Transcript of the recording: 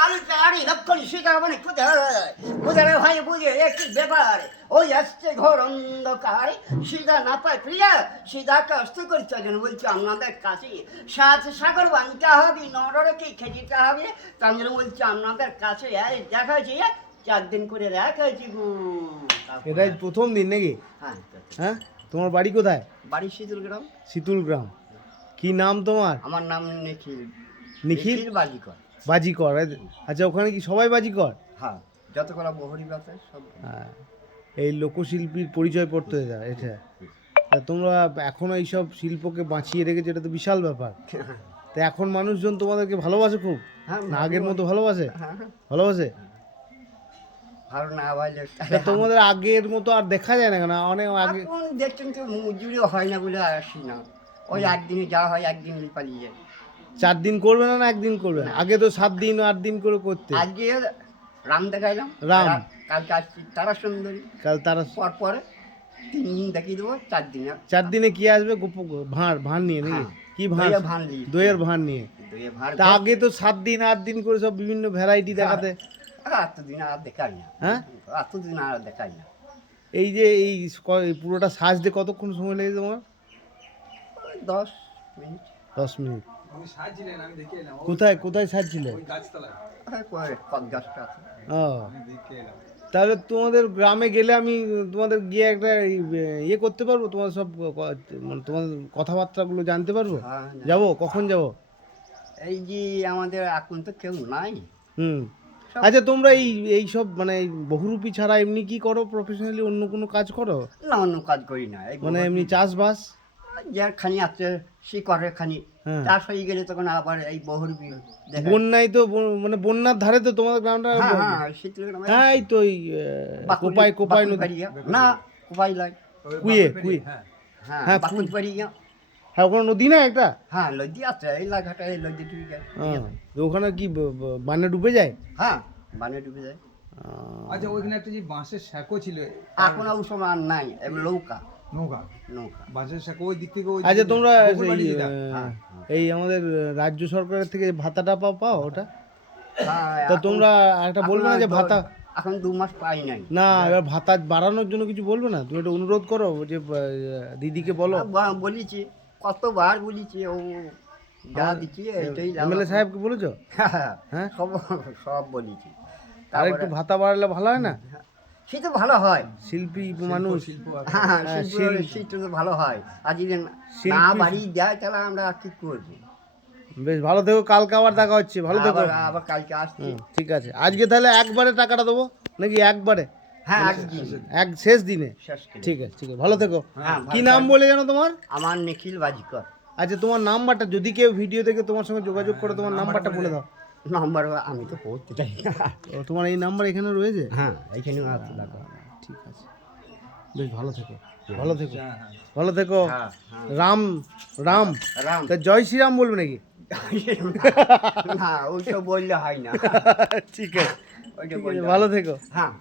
মানুষ গাড়ি লক্ষণ শিখা মানে কোথায় ভাই বুঝে একই ব্যাপার ওই আসছে ঘোর অন্ধকার সিধা না পায় প্রিয়া সিধা কষ্ট করছে যেন বলছে আপনাদের কাছে সাত সাগর বানতে হবে নরকে খেতে হবে তার জন্য বলছে আপনাদের কাছে দেখা যায় 4 দিন করে রাখাইছি এটাই প্রথম দিন নাকি? হ্যাঁ হ্যাঁ, তোমার বাড়ি কোথায়? বাড়ি শীতলগ্রাম। শীতলগ্রাম। কি নাম তোমার? আমার নাম নিখিল। নিখিল বাজিকর। বাজিকর, আচ্ছা ওখানে কি সবাই বাজিকর? হ্যাঁ, যত করা বহরি বাতা সব। হ্যাঁ, এই লোকশিল্পীর পরিচয় পড়তে যায় এটা। তা তোমরা এখনো এইসব শিল্পকে বাঁচিয়ে রেখেছো, এটা তো বিশাল ব্যাপার। তা এখন মানুষজন তোমাদেরকে ভালোবাসে খুব? হ্যাঁ, না আগের মতো ভালোবাসে? হ্যাঁ, ভালোবাসে। ভালো না ভাইলে তোমাদের আগের মতো আর দেখা যায় না কেন? অনেক আগে এখন দেখছেন তো মজুরি হয় না বলে আসি না, ওই একদিনে যা হয় একদিন পালিয়ে যায়। 4 দিন করবে না, না একদিন করবে? আগে তো 7 দিন 8 দিন করে করতে। আজকে রাম দেখাইলাম, রাম। কালকে আসছি তারা সুন্দরী, কাল তারা পরে 3 দিন দেখিয়ে দেবো, 4 দিনে 4 দিনে কি আসবে? ভাঁড় নিয়ে নাকি? হ্যাঁ, কি ভাঁড়? দইয়ের ভাঁড় নিয়ে। তা আগে তো 7 দিন 8 দিন করে সব বিভিন্ন ভ্যারাইটি দেখাতে। এতদিন আর দেখাই না। হ্যাঁ, এতদিন আর দেখাই না। এই যে এই পুরোটা সাজতে কতক্ষণ সময় লেগে তোমার? 10 মিনিট। 10 মিনিট। কোথায় কোথায় সাজছিলে? ও, তাহলে তোমাদের গ্রামে গেলে আমি তোমাদের গিয়ে একটা ইয়ে করতে পারবো, তোমাদের সব মানে তোমাদের কথাবার্তাগুলো জানতে পারবো? যাবো, কখন যাবো? এই যে আমাদের এখন তো কেউ নাই। আচ্ছা, তোমরা এই সব মানে বহুরূপী ছাড়া এমনি কি করো? প্রফেশনালি অন্য কোনো কাজ করো? না, অন্য কাজ করি না। মানে এমনি চাষবাস যার খানি আছে সে করে খানি, চাষ হয়ে গেলে তখন আবার এই বহুরূপী। বন্যায় তো মানে বন্যার ধারে তো তোমাদের গ্রামটা? হ্যাঁ, এই তো এই কোপাই নদী। না, কোপাই লয়, কুয়ে। হ্যাঁ, বাকুলবাড়ি। হ্যাঁ, ওখানে নদী না একটা? হ্যাঁ, নদী আছে, এই লাঘাটা এই নদী ডুবে যায়। ওখানে কি বানে ডুবে যায়? হ্যাঁ, বানে ডুবে যায়। আচ্ছা, ওইখানে একটা যে বাঁশের সাঁকো ছিল, এখন ওই সময় আর নাই, নৌকা। বাঁশের সাঁকো ওই দিক থেকে। আচ্ছা, তোমরা এই আমাদের রাজ্য সরকারের থেকে ভাতাটা পাও ওটা? তা তোমরা একটা বলবে না যে ভাতা? এখন 2 মাস পাই নাই। না, এবার ভাতা বাড়ানোর জন্য কিছু বলবে না? তুমি একটা অনুরোধ করো যে দিদিকে বলো। বলেছি, কতবার বলেছি, ও যা দিচ্ছি এইটাই। এমএলএ সাহেবকে বলেছো? হ্যাঁ, সব বলেছি। আর একটু ভাতা বাড়ালে ভালো হয় না? সে তো ভালো হয়, শিল্পী মানুষ। হ্যাঁ, শিল্প তো ভালো হয়। আর যদি না বাড়ি যায় তাহলে আমরা কি করবো? বেশ, ভালো থেকো। কালকে আবার দেখা হচ্ছে। ভালো থেকো। আবার কালকে আসছি। ঠিক আছে। আজকে তাহলে একবারে টাকাটা দেবো নাকি? একবারে? হ্যাঁ, এক শেষ দিনে। ঠিক আছে, ঠিক আছে, ভালো থেকো। কি নাম বলে জানো তোমার? আমার নিখিল বাজিকর। আচ্ছা, তোমার নাম্বারটা, যদি কেউ ভিডিও দেখে তোমার সঙ্গে যোগাযোগ করে, তোমার নাম্বারটা বলে দাও। নাম্বার আমি তো পড়তে চাই না। তোমার এই নাম্বার এখানে রয়েছে? হ্যাঁ, এইখানেও আছে। ঠিক আছে, বেশ, ভালো থেকো। ভালো থেকো, ভালো থেকো। রাম রাম রাম। তা জয় শ্রীরাম বলবে নাকি? না, ওইসব বললে হয় না। ঠিক আছে, ভালো থেকো। হ্যাঁ।